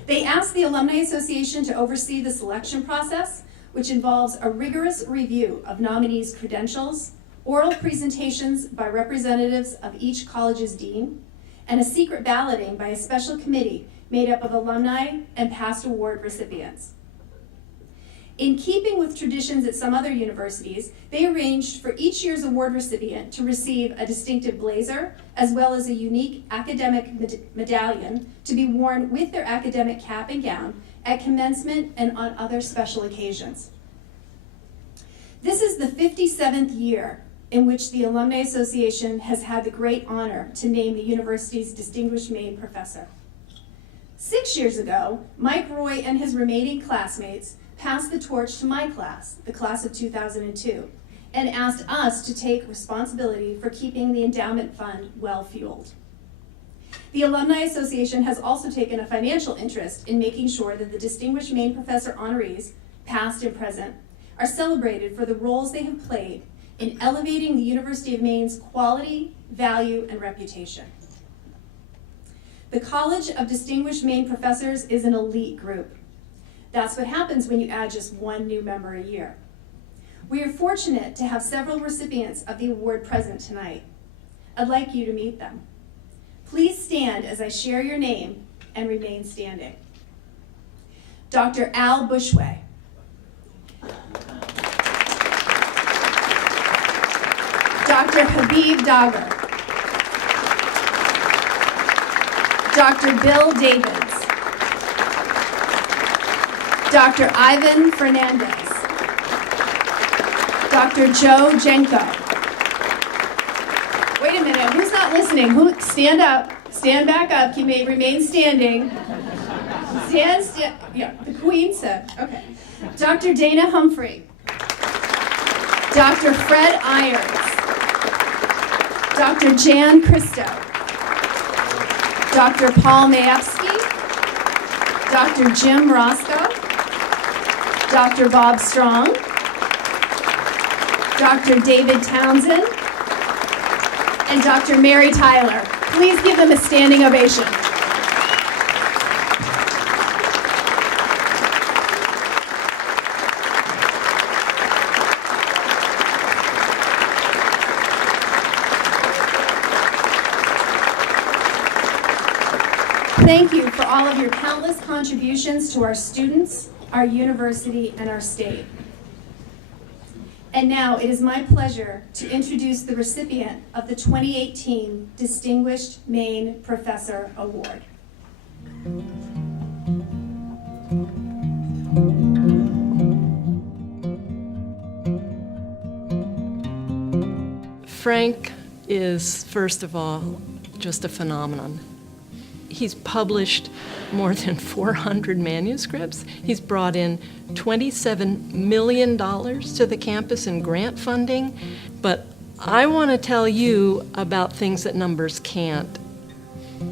They asked the Alumni Association to oversee the selection process, which involves a rigorous review of nominees' credentials, oral presentations by representatives of each college's dean, and a secret balloting by a special committee made up of alumni and past award recipients. In keeping with traditions at some other universities, they arranged for each year's award recipient to receive a distinctive blazer, as well as a unique academic medallion to be worn with their academic cap and gown at commencement and on other special occasions. is the 57th year in which the Alumni Association has had the great honor to name the university's Distinguished Maine Professor. 6 years ago, Mike Roy and his remaining classmates passed the torch to my class, the class of 2002, and asked us to take responsibility for keeping the endowment fund well-fueled. The Alumni Association has also taken a financial interest in making sure that the Distinguished Maine Professor honorees, past and present, are celebrated for the roles they have played in elevating the University of Maine's quality, value, and reputation. The College of Distinguished Maine Professors is an elite group. That's what happens when you add just one new member a year. We are fortunate to have several recipients of the award present tonight. I'd like you to meet them. Please stand as I share your name and remain standing. Dr. Al Bushway. Dr. Habib Dagher. Dr. Bill Davids. Dr. Ivan Fernandez. Dr. Joe Jenko. Wait a minute, who's not listening? Stand up, stand back up, you may remain standing. Yeah, the Queen said, okay. Dr. Dana Humphrey. Dr. Fred Irons. Dr. Jan Christo. Dr. Paul Mayevsky. Dr. Jim Roscoe. Dr. Bob Strong. Dr. David Townsend. And Dr. Mary Tyler. Please give them a standing ovation. Thank you for all of your countless contributions to our students, our university, and our state. And now it is my pleasure to introduce the recipient of the 2018 Distinguished Maine Professor Award. Frank is, first of all, just a phenomenon. He's published more than 400 manuscripts. He's brought in $27 million to the campus in grant funding. But I want to tell you about things that numbers can't.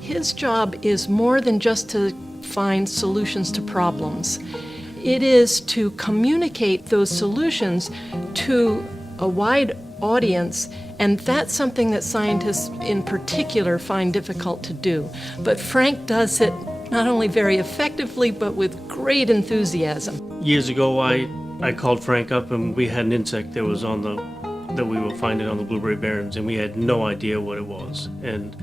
His job is more than just to find solutions to problems. It is to communicate those solutions to a wide audience, and that's something that scientists in particular find difficult to do. But Frank does it not only very effectively, but with great enthusiasm. Years ago, I called Frank up, and we had an insect that was that we were finding on the Blueberry Barrens, and we had no idea what it was. And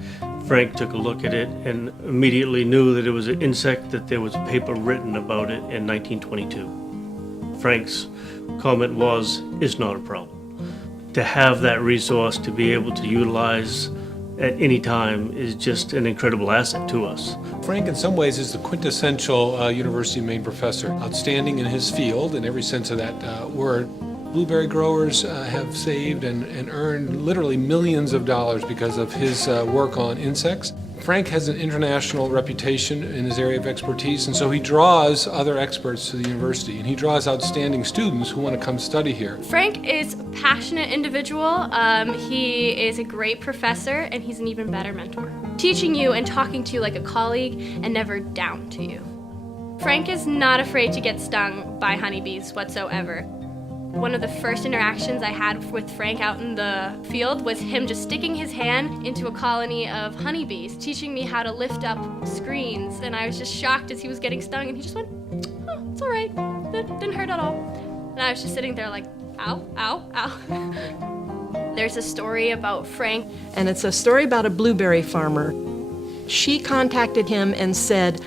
Frank took a look at it and immediately knew that it was an insect, that there was a paper written about it in 1922. Frank's comment was, "It's not a problem." To have that resource to be able to utilize at any time is just an incredible asset to us. Frank in some ways is the quintessential University of Maine professor, outstanding in his field in every sense of that word. Blueberry growers have saved and earned literally millions of dollars because of his work on insects. Frank has an international reputation in his area of expertise, and so he draws other experts to the university, and he draws outstanding students who want to come study here. Frank is a passionate individual. He is a great professor, and he's an even better mentor, teaching you and talking to you like a colleague and never down to you. Frank is not afraid to get stung by honeybees whatsoever. One of the first interactions I had with Frank out in the field was him just sticking his hand into a colony of honeybees, teaching me how to lift up screens, and I was just shocked as he was getting stung, and he just went, "Oh, it's all right, that didn't hurt at all." And I was just sitting there like, ow, ow, ow. There's a story about Frank. And it's a story about a blueberry farmer. She contacted him and said,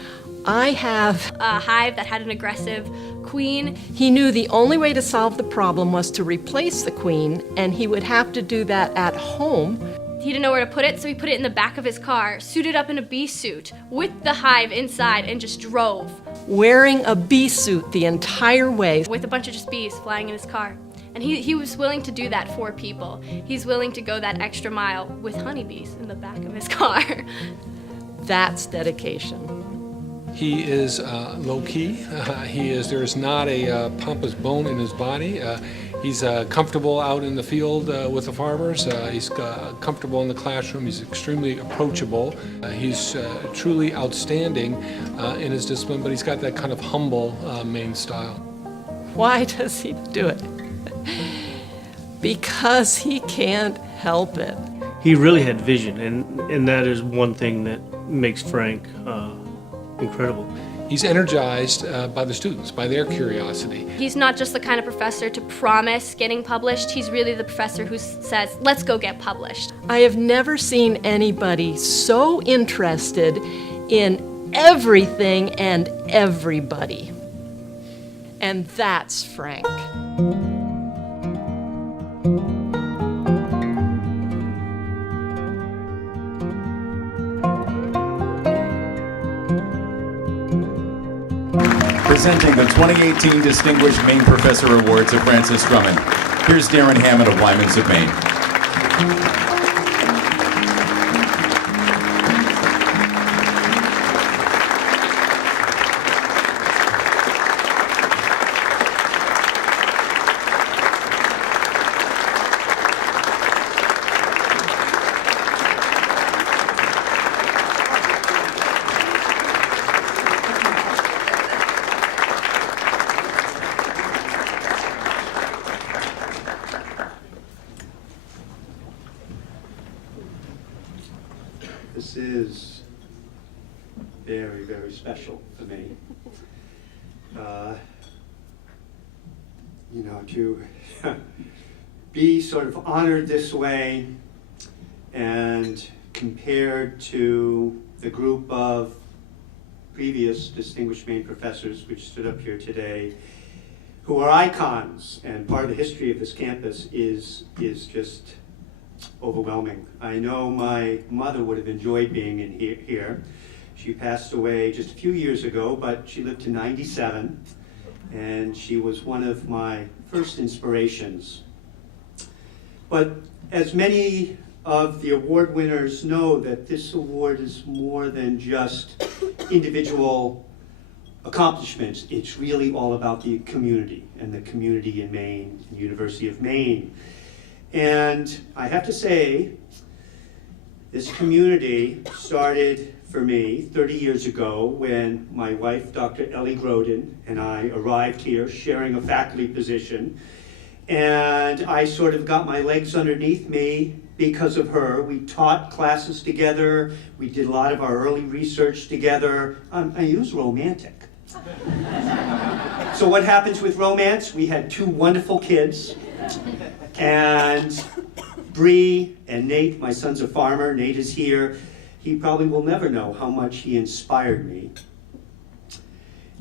"I have a hive that had an aggressive queen." He knew the only way to solve the problem was to replace the queen, and he would have to do that at home. He didn't know where to put it, so he put it in the back of his car, suited up in a bee suit with the hive inside, and just drove. Wearing a bee suit the entire way. With a bunch of just bees flying in his car. And he was willing to do that for people. He's willing to go that extra mile with honeybees in the back of his car. That's dedication. He is low-key. There is not a pompous bone in his body. He's comfortable out in the field with the farmers. He's comfortable in the classroom. He's extremely approachable. He's truly outstanding in his discipline, but he's got that kind of humble Maine style. Why does he do it? Because he can't help it. He really had vision, and that is one thing that makes Frank incredible. He's energized by the students, by their curiosity. He's not just the kind of professor to promise getting published. He's really the professor who says, let's go get published. I have never seen anybody so interested in everything and everybody. And that's Frank. Presenting the 2018 Distinguished Maine Professor Award to Francis Drummond. Here's Darren Hammond of Lyman's of Maine. This is very, very special to me. To be sort of honored this way and compared to the group of previous distinguished Maine professors which stood up here today, who are icons and part of the history of this campus, is just overwhelming. I know my mother would have enjoyed being in here. She passed away just a few years ago, but she lived to 97, and she was one of my first inspirations. But as many of the award winners know, that this award is more than just individual accomplishments. It's really all about the community and the community in Maine, the University of Maine. And I have to say, this community started for me 30 years ago when my wife, Dr. Ellie Groden, and I arrived here sharing a faculty position. And I sort of got my legs underneath me because of her. We taught classes together. We did a lot of our early research together. It was romantic. So what happens with romance? We had two wonderful kids. And Bree and Nate, my son's a farmer. Nate is here. He probably will never know how much he inspired me.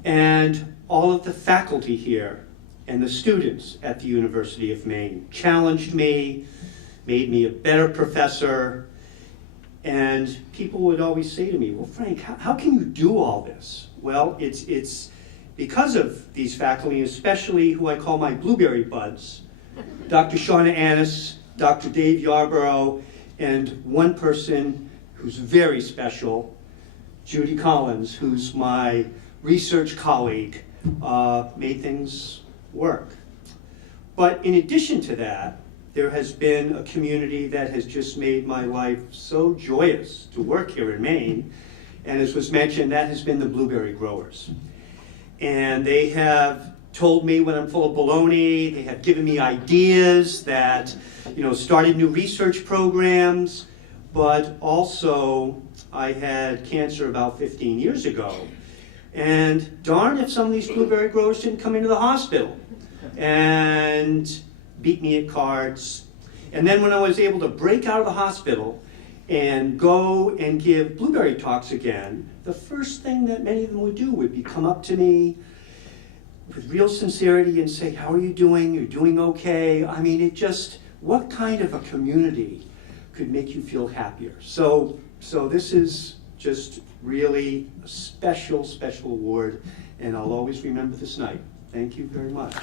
And all of the faculty here and the students at the University of Maine challenged me, made me a better professor. And people would always say to me, well, Frank, how can you do all this? Well, it's because of these faculty, especially who I call my blueberry buds, Dr. Shauna Annis, Dr. Dave Yarborough, and one person who's very special, Judy Collins, who's my research colleague, made things work. But in addition to that, there has been a community that has just made my life so joyous to work here in Maine. And as was mentioned, that has been the blueberry growers. And they have told me when I'm full of baloney, they have given me ideas that, started new research programs, but also I had cancer about 15 years ago. And darn if some of these blueberry growers didn't come into the hospital and beat me at cards. And then when I was able to break out of the hospital and go and give blueberry talks again, the first thing that many of them would do would be come up to me with real sincerity and say, how are you doing? You're doing okay? I mean, what kind of a community could make you feel happier? So this is just really a special, special award, and I'll always remember this night. Thank you very much.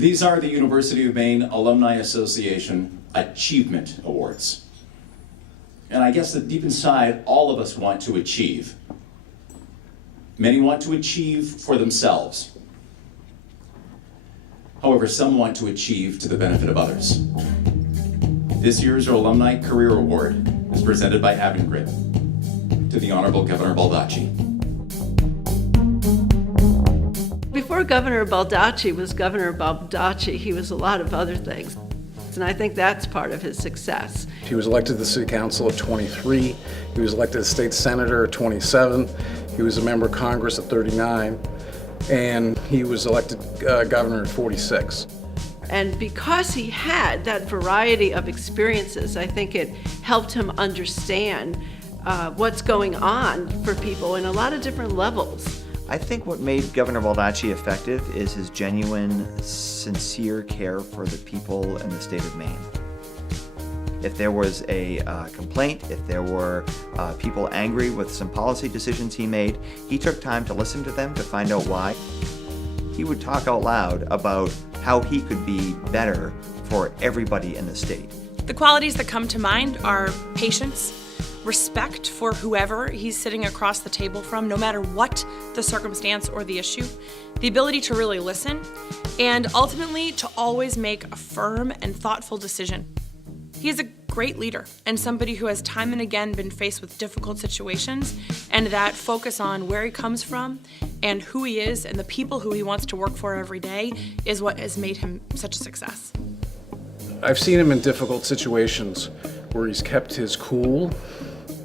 These are the University of Maine Alumni Association Achievement Awards. And I guess that deep inside, all of us want to achieve. Many want to achieve for themselves. However, some want to achieve to the benefit of others. This year's Alumni Career Award is presented by Avangrid to the Honorable Governor Baldacci. Before Governor Baldacci was Governor Baldacci, he was a lot of other things. And I think that's part of his success. He was elected to the City Council at 23. He was elected as State Senator at 27. He was a member of Congress at 39. And he was elected governor at 46. And because he had that variety of experiences, I think it helped him understand what's going on for people in a lot of different levels. I think what made Governor Baldacci effective is his genuine, sincere care for the people in the state of Maine. If there was a complaint, if there were people angry with some policy decisions he made, he took time to listen to them to find out why. He would talk out loud about how he could be better for everybody in the state. The qualities that come to mind are patience, respect for whoever he's sitting across the table from, no matter what the circumstance or the issue, the ability to really listen, and ultimately to always make a firm and thoughtful decision. He is a great leader and somebody who has time and again been faced with difficult situations, and that focus on where he comes from and who he is and the people who he wants to work for every day is what has made him such a success. I've seen him in difficult situations where he's kept his cool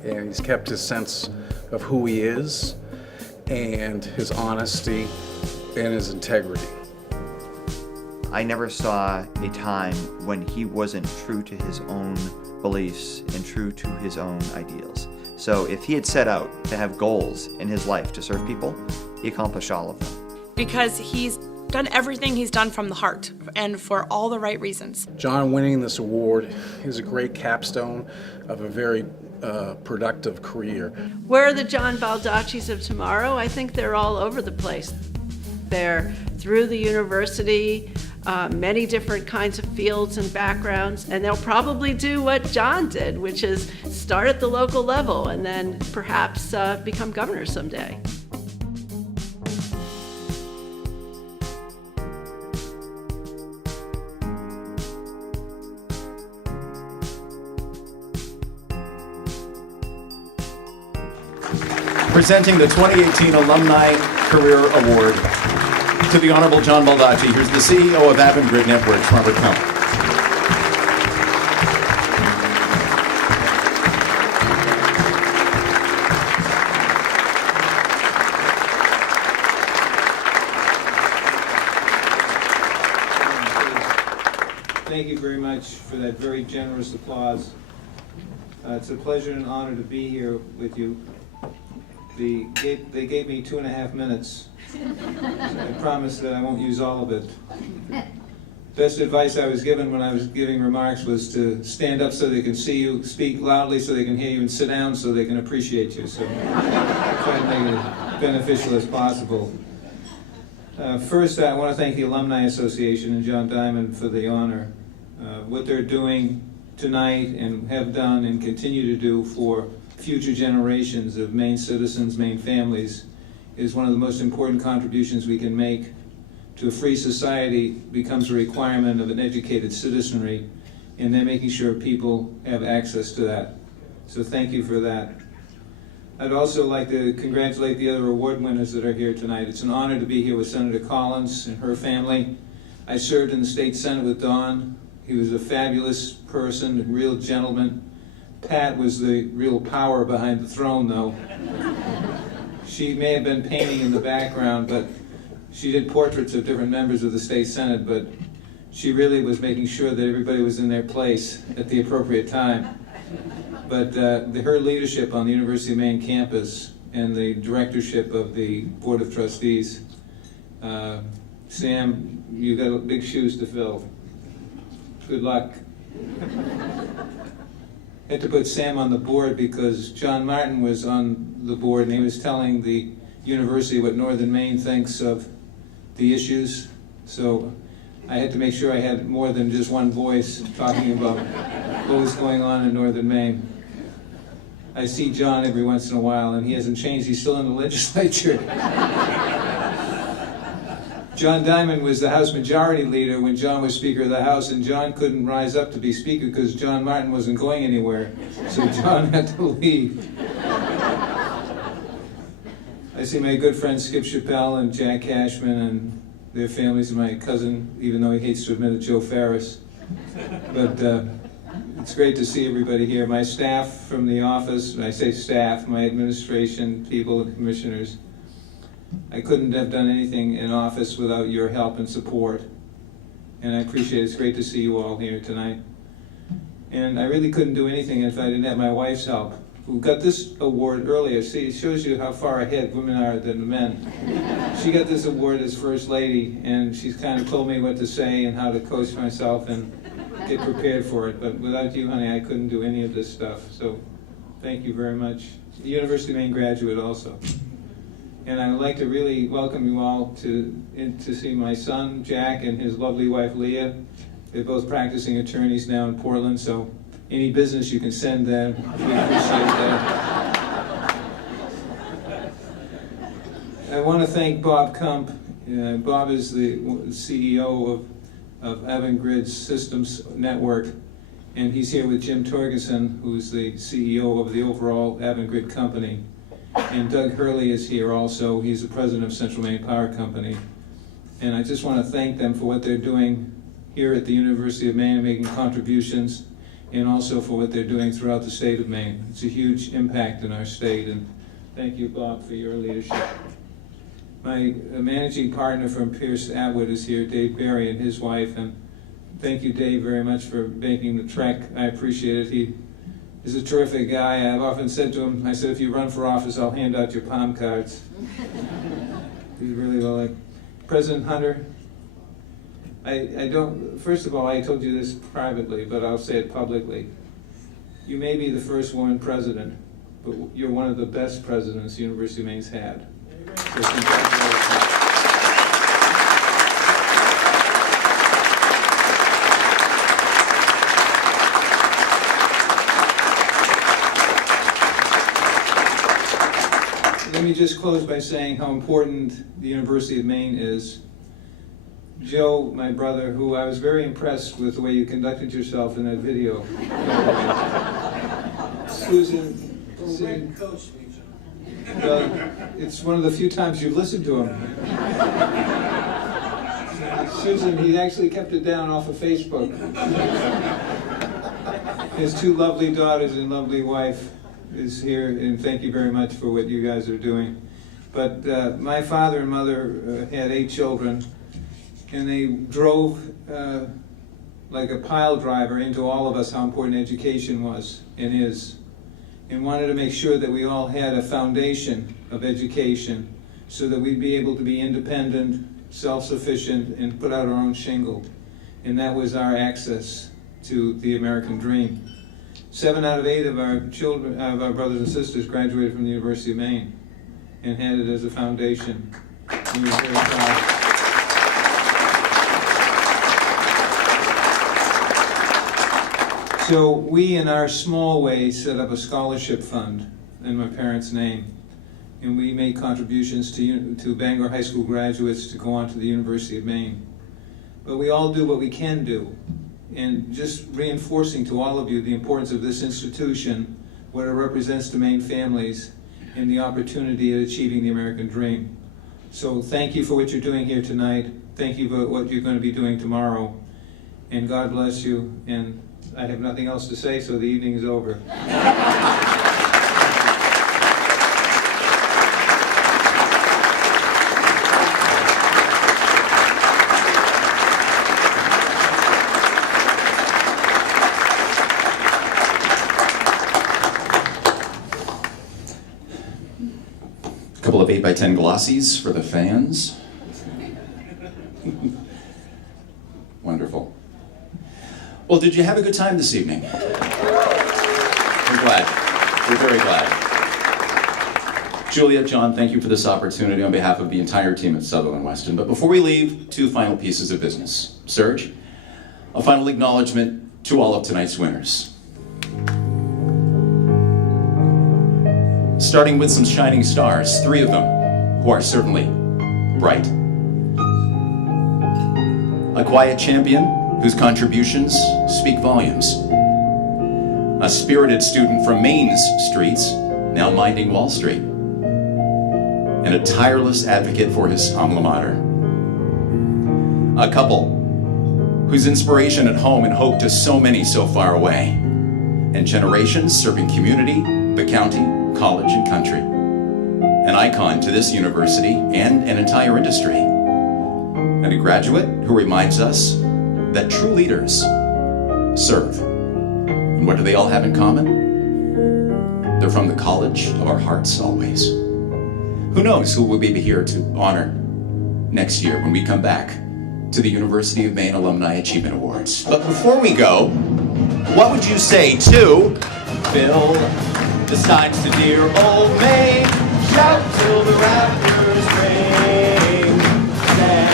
and he's kept his sense of who he is and his honesty and his integrity. I never saw a time when he wasn't true to his own beliefs and true to his own ideals. So if he had set out to have goals in his life to serve people, he accomplished all of them. Because he's done everything he's done from the heart and for all the right reasons. John winning this award is a great capstone of a very productive career. Where are the John Baldaccis of tomorrow? I think they're all over the place. They're through the university, many different kinds of fields and backgrounds, and they'll probably do what John did, which is start at the local level and then perhaps become governor someday. Presenting the 2018 Alumni Career Award to the Honorable John Baldacci. Here's the CEO of Avangrid Networks, Robert Cohen. Thank you very much for that very generous applause. It's a pleasure and honor to be here with you. They gave me 2.5 minutes. So I promise that I won't use all of it. Best advice I was given when I was giving remarks was to stand up so they can see you, speak loudly so they can hear you, and sit down so they can appreciate you. So try to make it as beneficial as possible. First, I want to thank the Alumni Association and John Diamond for the honor. What they're doing tonight and have done and continue to do for future generations of Maine citizens, Maine families, is one of the most important contributions we can make to a free society. Becomes a requirement of an educated citizenry, and then making sure people have access to that. So thank you for that. I'd also like to congratulate the other award winners that are here tonight. It's an honor to be here with Senator Collins and her family. I served in the state Senate with Don. He was a fabulous person, a real gentleman. Pat was the real power behind the throne, though. She may have been painting in the background, but she did portraits of different members of the state Senate, but she really was making sure that everybody was in their place at the appropriate time. But her leadership on the University of Maine campus and the directorship of the Board of Trustees, Sam, you got big shoes to fill. Good luck. I had to put Sam on the board because John Martin was on the board and he was telling the university what Northern Maine thinks of the issues. So I had to make sure I had more than just one voice talking about what was going on in northern Maine. I see John every once in a while, and he hasn't changed. He's still in the legislature. John Diamond was the House Majority Leader when John was Speaker of the House, and John couldn't rise up to be Speaker because John Martin wasn't going anywhere. So John had to leave. I see my good friends Skip Chappelle and Jack Cashman and their families, and my cousin, even though he hates to admit it, Joe Ferris. But it's great to see everybody here. My staff from the office, and I say staff, my administration, people and commissioners. I couldn't have done anything in office without your help and support. And I appreciate it. It's great to see you all here tonight. And I really couldn't do anything if I didn't have my wife's help, who got this award earlier. See, it shows you how far ahead women are than the men. She got this award as First Lady, and she's kind of told me what to say and how to coach myself and get prepared for it. But without you, honey, I couldn't do any of this stuff. So thank you very much. The University of Maine graduate also. And I'd like to really welcome you all to see my son, Jack, and his lovely wife, Leah. They're both practicing attorneys now in Portland, so any business you can send them, we appreciate that. I want to thank Bob Kump. Bob is the CEO of Avangrid Systems Network, and he's here with Jim Torgerson, who's the CEO of the overall Avangrid company. And Doug Hurley is here also. He's the president of Central Maine Power Company. And I just want to thank them for what they're doing here at the University of Maine, making contributions, and also for what they're doing throughout the state of Maine. It's a huge impact in our state, and thank you, Bob, for your leadership. My managing partner from Pierce Atwood is here, Dave Berry, and his wife, and thank you, Dave, very much for making the trek. I appreciate it. He is a terrific guy. I've often said to him, I said, if you run for office, I'll hand out your palm cards. He's really well liked. President Hunter, I don't, first of all, I told you this privately, but I'll say it publicly. You may be the first woman president, but you're one of the best presidents the University of Maine's had. So congratulations. Let me just close by saying how important the University of Maine is. Joe, my brother, who I was very impressed with the way you conducted yourself in that video. Susan, it's one of the few times you've listened to him. Susan, he actually kept it down off of Facebook. His two lovely daughters and lovely wife is here, and thank you very much for what you guys are doing. But my father and mother had 8 children, and they drove like a pile driver into all of us how important education was and is, and wanted to make sure that we all had a foundation of education so that we'd be able to be independent, self-sufficient, and put out our own shingle. And that was our access to the American dream. 7 out of 8 of our children, of our brothers and sisters, graduated from the University of Maine and had it as a foundation. And we're very proud. So we, in our small way, set up a scholarship fund in my parents' name, and we made contributions to Bangor High School graduates to go on to the University of Maine. But we all do what we can do. And just reinforcing to all of you the importance of this institution, what it represents to Maine families, and the opportunity of achieving the American dream. So thank you for what you're doing here tonight. Thank you for what you're going to be doing tomorrow. And God bless you. And I have nothing else to say, so the evening is over. Couple of 8x10 glossies for the fans. Wonderful. Well, did you have a good time this evening? We're glad. We're very glad. Julia, John, thank you for this opportunity on behalf of the entire team at Sutherland Weston. But before we leave, two final pieces of business. Serge, a final acknowledgement to all of tonight's winners. Starting with some shining stars, 3 of them who are certainly bright. A quiet champion whose contributions speak volumes. A spirited student from Maine's streets, now minding Wall Street. And a tireless advocate for his alma mater. A couple whose inspiration at home and hope to so many so far away. And generations serving community, the county, college, and country. An icon to this university and an entire industry. And a graduate who reminds us that true leaders serve. And what do they all have in common? They're from the college of our hearts always. Who knows who will be here to honor next year when we come back to the University of Maine Alumni Achievement Awards. But before we go, what would you say to Bill, the signs to dear old Maine, shout till the rafters ring. Then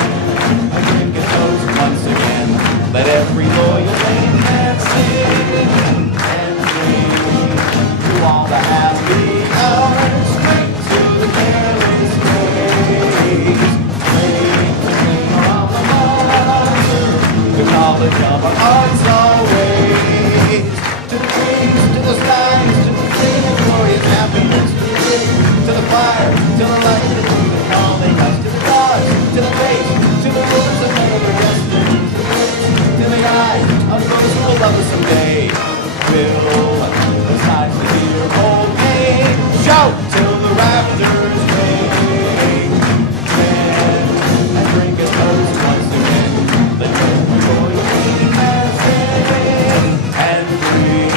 I drink a toast once again, let every loyal Maine man sing and sing to all the happy hours, straight to the careless days, straight to Maine or alma mater, the college of our hearts always, to the trees, to the skies, to the clean and glorious happiness, to the fire, to the light, to the calming us, to the gods, to the faith, to the rulers of our destiny, to the eyes of those who will love us someday. Will the signs of dear old Maine shout till the rafters ring? Then and drink a toast once again. Let every royal Maine man sing and drink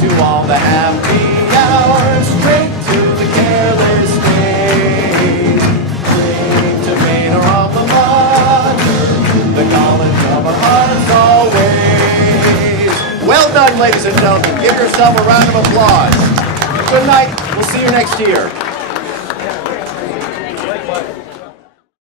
to all the happy hours, straight to the careless days, straight to Maine or alma mater, the college of our hearts always. Well done, ladies and gentlemen. Give yourself a round of applause. Good night. We'll see you next year.